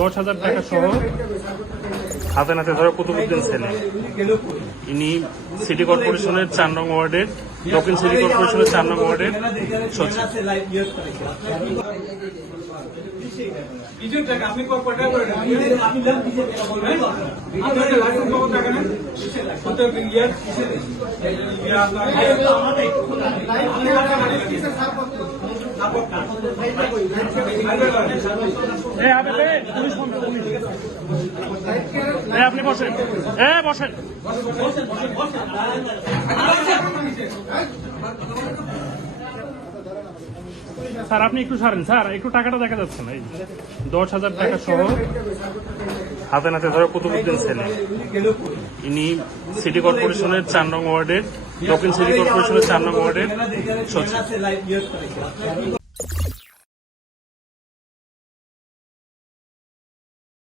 দশ হাজার টাকা সহ হাতে নাতে ধরে কুতুবুদ্দিন ছেলে ইনি সিটি কর্পোরেশনের চার নং ওয়ার্ডের, দক্ষিণ সিটি কর্পোরেশনের চার নং ওয়ার্ডের সচিব। আপনি বসেন। এ, বসেন। স্যার, আপনি একটু ছাড়েন স্যার, একটু টাকাটা দেখা যাচ্ছে না, এই দশ হাজার টাকা সহ। হাতে নাতে ধরে কুতুবুদ্দিন ছেলে ইনি সিটি কর্পোরেশনের চার নং ওয়ার্ডের, দক্ষিণ সিটি কর্পোরেশনের চার নং ওয়ার্ডের সচিব।